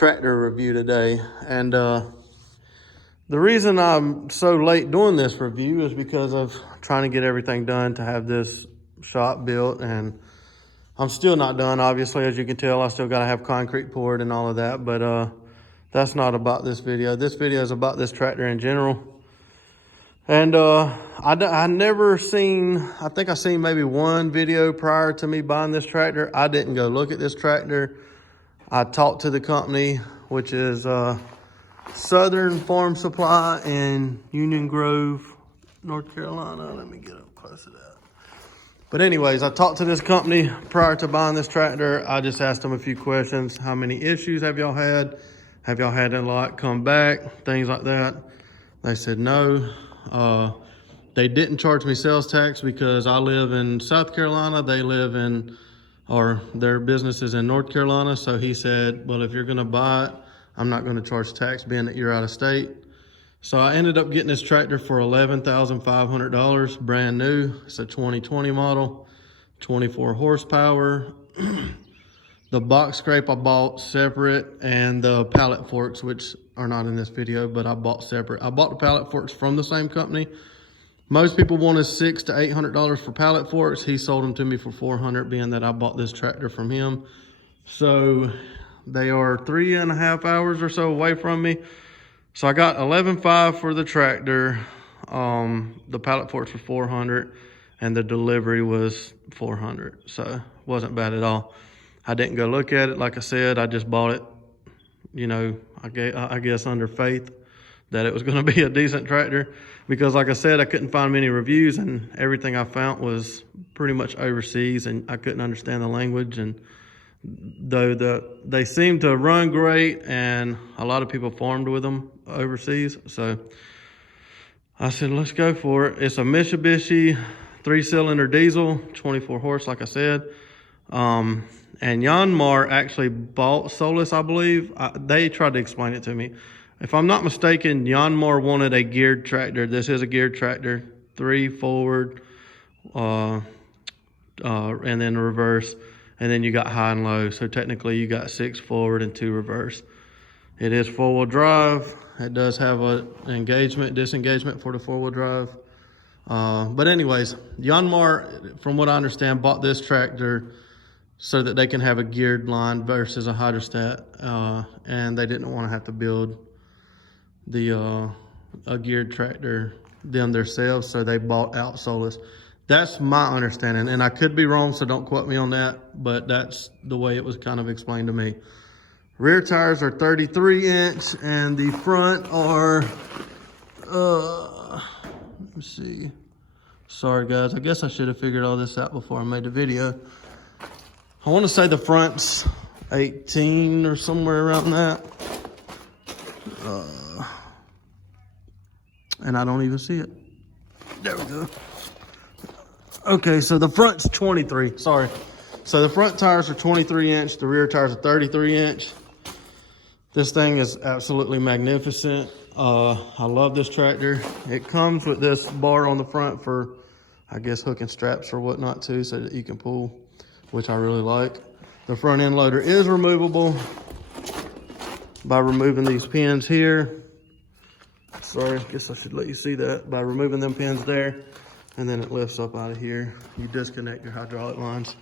tractor review today, and the reason I'm so late doing this review is because of trying to get everything done to have this shop built, and I'm still not done. Obviously, as you can tell, I still got to have concrete poured and all of that, but that's not about this video. This video is about this tractor in general. And I never seen, I think I seen maybe one video prior to me buying this tractor. I didn't go look at this tractor. I talked to the company, which is Southern Farm Supply in Union Grove, North Carolina. Let me get up close to that. But anyways, I talked to this company prior to buying this tractor. I just asked them a few questions. How many issues have y'all had? Have y'all had a lot come back? Things like that. They said no. They didn't charge me sales tax because I live in South Carolina. They live in, or their business is in North Carolina. So he said, well, if you're gonna buy it, I'm not gonna charge tax being that you're out of state. So I ended up getting this tractor for $11,500, brand new. It's a 2020 model, 24 horsepower. The box scrape I bought separate, and the pallet forks, which are not in this video, but I bought separate. I bought the pallet forks from the same company. Most people wanted $600 to $800 for pallet forks. He sold them to me for $400, being that I bought this tractor from him. So they are 3.5 hours or so away from me. So I got $11,500 for the tractor. The pallet forks were $400, and the delivery was $400. So it wasn't bad at all. I didn't go look at it. Like I said, I just bought it, you know, I guess under faith that it was going to be a decent tractor, because like I said, I couldn't find many reviews, and everything I found was pretty much overseas, and I couldn't understand the language. And though they seem to run great, and a lot of people farmed with them overseas, so I said, let's go for it. It's a Mitsubishi 3-cylinder diesel, 24 horse, like I said. And Yanmar actually bought Solis, I believe. They tried to explain it to me. If I'm not mistaken, Yanmar wanted a geared tractor. This is a geared tractor, 3 forward, and then reverse. And then you got high and low. So technically you got 6 forward and 2 reverse. It is 4-wheel drive. It does have a disengagement for the 4-wheel drive. But anyways, Yanmar, from what I understand, bought this tractor so that they can have a geared line versus a hydrostat, and they didn't want to have to build a geared tractor themselves, so they bought out Solis. That's my understanding, and I could be wrong, so don't quote me on that, but that's the way it was kind of explained to me. Rear tires are 33-inch, and the front are, let me see. Sorry guys, I guess I should have figured all this out before I made the video. I want to say the front's 18 or somewhere around that. And I don't even see it. There we go. Okay, so the front's 23, sorry. So the front tires are 23-inch, the rear tires are 33-inch. This thing is absolutely magnificent. I love this tractor. It comes with this bar on the front for, I guess, hooking straps or whatnot too, so that you can pull, which I really like. The front end loader is removable by removing these pins here. Sorry, I guess I should let you see that. By removing them pins there, and then it lifts up out of here. You disconnect your hydraulic lines.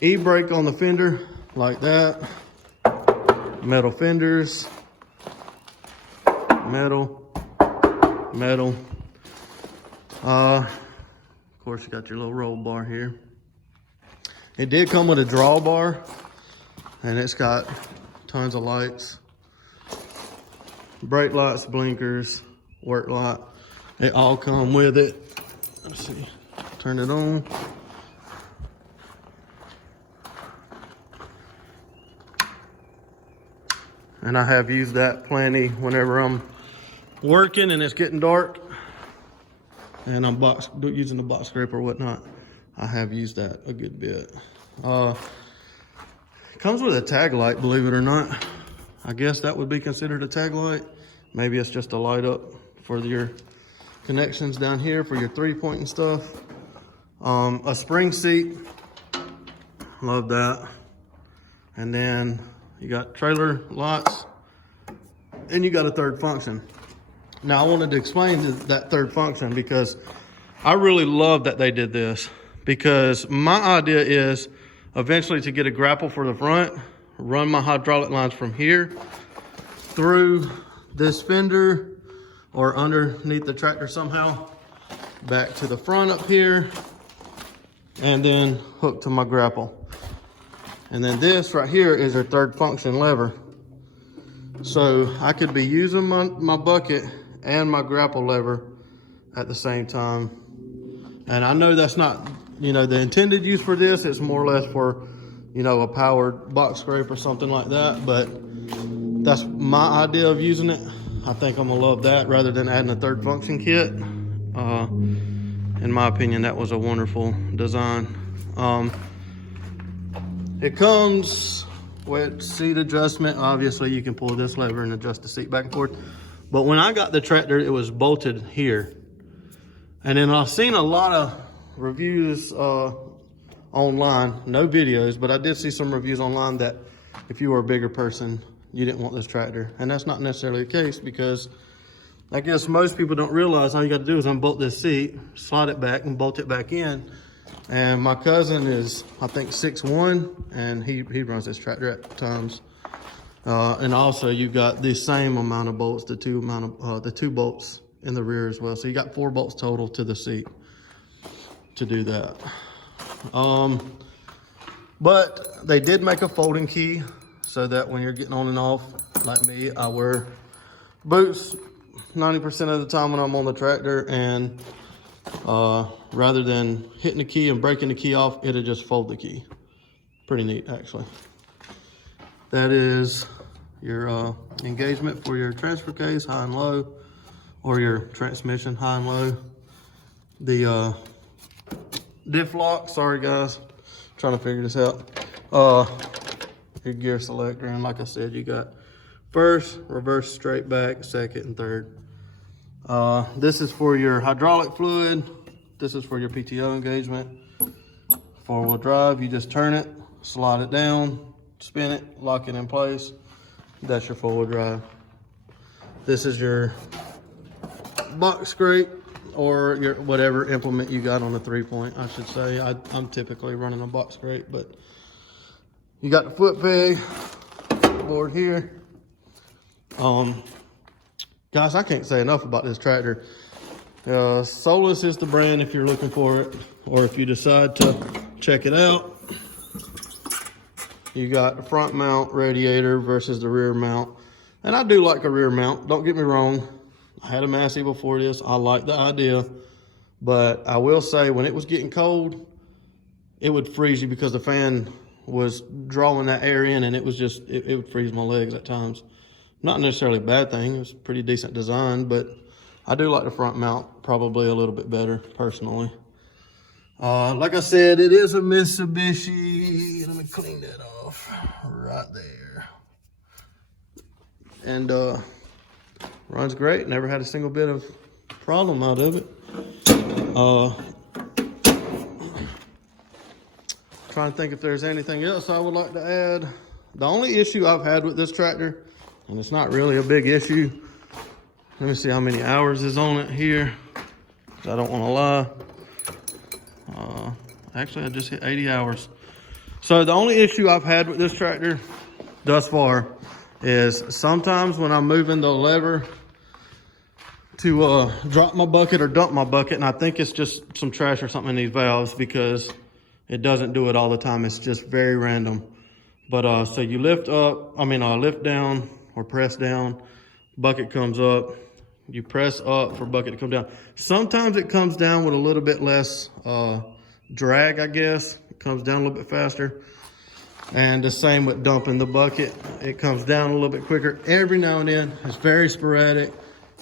E-brake on the fender, like that. Metal fenders, metal. Of course, you got your little roll bar here. It did come with a drawbar, and it's got tons of lights. Brake lights, blinkers, work light. It all come with it. Let's see, turn it on. And I have used that plenty whenever I'm working and it's getting dark and I'm using the box scraper or whatnot. I have used that a good bit. It comes with a tag light, believe it or not. I guess that would be considered a tag light. Maybe it's just a light up for your connections down here for your 3-point and stuff. A spring seat, love that. And then You got trailer lots, and you got a third function. Now I wanted to explain that third function because I really love that they did this, because my idea is eventually to get a grapple for the front, run my hydraulic lines from here through this fender or underneath the tractor somehow, back to the front up here, and then hook to my grapple. And then this right here is your third function lever. So I could be using my bucket and my grapple lever at the same time. And I know that's not, you know, the intended use for this. It's more or less for, you know, a powered box scrape or something like that. But that's my idea of using it. I think I'm gonna love that rather than adding a third function kit. In my opinion, that was a wonderful design. It comes with seat adjustment. Obviously, you can pull this lever and adjust the seat back and forth. But when I got the tractor, it was bolted here. And then I've seen a lot of reviews online, no videos, but I did see some reviews online that if you were a bigger person, you didn't want this tractor. And that's not necessarily the case, because I guess most people don't realize all you got to do is unbolt this seat, slide it back, and bolt it back in. And my cousin is, I think, 6'1", and he runs this tractor at times. And also, you got the same amount of bolts, the two bolts in the rear as well. So you got 4 bolts total to the seat to do that. But they did make a folding key so that when you're getting on and off, like me, I wear boots 90% of the time when I'm on the tractor, and rather than hitting the key and breaking the key off, it'll just fold the key. Pretty neat, actually. That is your engagement for your transfer case, high and low, or your transmission, high and low. The diff lock, sorry guys, trying to figure this out. Your gear selector, and like I said, you got first, reverse, straight back, second, and third. This is for your hydraulic fluid. This is for your PTO engagement. 4-wheel drive, you just turn it, slide it down, spin it, lock it in place. That's your 4-wheel drive. This is your box scrape, or your whatever implement you got on the 3-point, I should say. I'm typically running a box scrape, but you got the foot peg board here. Guys, I can't say enough about this tractor. Solis is the brand if you're looking for it, or if you decide to check it out. You got the front mount radiator versus the rear mount. And I do like a rear mount, don't get me wrong. I had a Massey before this. I like the idea, but I will say when it was getting cold, it would freeze you because the fan was drawing that air in, and it was just, it would freeze my legs at times. Not necessarily a bad thing. It was a pretty decent design, but I do like the front mount probably a little bit better personally. Like I said, it is a Mitsubishi. Let me clean that off right there. And runs great. Never had a single bit of problem out of it. Trying to think if there's anything else I would like to add. The only issue I've had with this tractor, and it's not really a big issue. Let me see how many hours is on it here. I don't want to lie. Actually, I just hit 80 hours. So the only issue I've had with this tractor thus far is sometimes when I'm moving the lever to drop my bucket or dump my bucket, and I think it's just some trash or something in these valves, because it doesn't do it all the time. It's just very random. But so you lift down or press down, bucket comes up. You press up for bucket to come down. Sometimes it comes down with a little bit less drag, I guess. It comes down a little bit faster. And the same with dumping the bucket. It comes down a little bit quicker. Every now and then, it's very sporadic.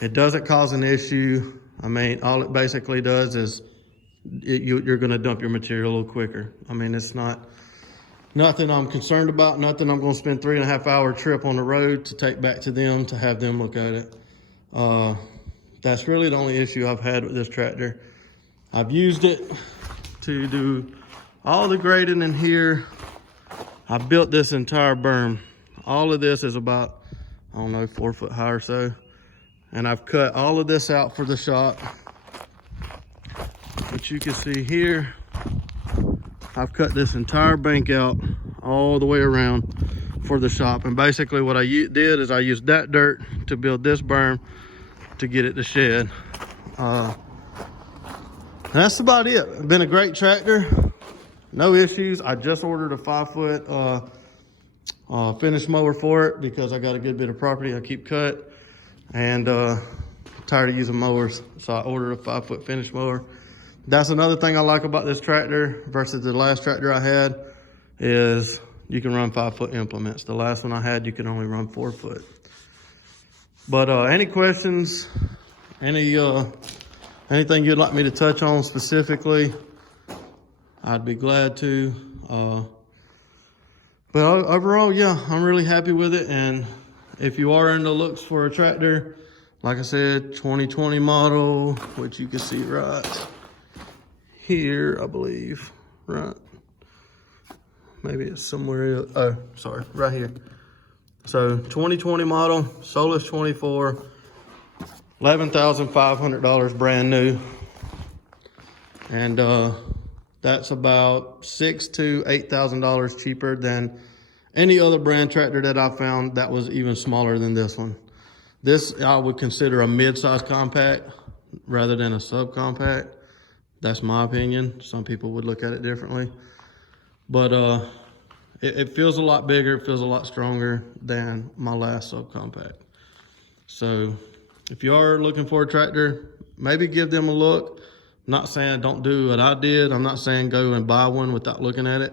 It doesn't cause an issue. I mean, all it basically does is you're gonna dump your material a little quicker. I mean, it's nothing I'm concerned about, nothing I'm gonna spend 3.5 hour trip on the road to take back to them to have them look at it. That's really the only issue I've had with this tractor. I've used it to do all the grading in here. I built this entire berm all of this is about, I don't know, 4 foot high or so. And I've cut all of this out for the shop. But you can see here, I've cut this entire bank out all the way around for the shop. And basically what I did is I used that dirt to build this berm to get it to shed. That's about it. It's been a great tractor. No issues. I just ordered a 5 foot finish mower for it because I got a good bit of property I keep cut. And tired of using mowers, so I ordered a 5 foot finish mower. That's another thing I like about this tractor versus the last tractor I had is you can run 5 foot implements. The last one I had, you can only run 4 foot. But any questions, anything you'd like me to touch on specifically, I'd be glad to. But overall, yeah, I'm really happy with it. And if you are in the looks for a tractor, like I said, 2020 model, which you can see right here, I believe, right? Maybe it's somewhere else. Oh, sorry, right here. So 2020 model, Solis 24, $11,500 brand new. And that's about $6,000 to $8,000 cheaper than any other brand tractor that I found that was even smaller than this one. This I would consider a mid-size compact rather than a subcompact. That's my opinion. Some people would look at it differently. But it feels a lot bigger, it feels a lot stronger than my last subcompact. So if you are looking for a tractor, maybe give them a look. I'm not saying don't do what I did. I'm not saying go and buy one without looking at it.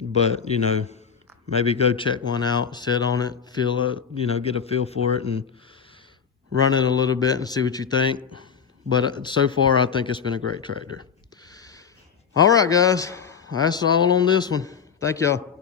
But, you know, maybe go check one out, sit on it, feel it, you know, get a feel for it and run it a little bit and see what you think. But so far, I think it's been a great tractor. All right, guys, that's all on this one. Thank y'all.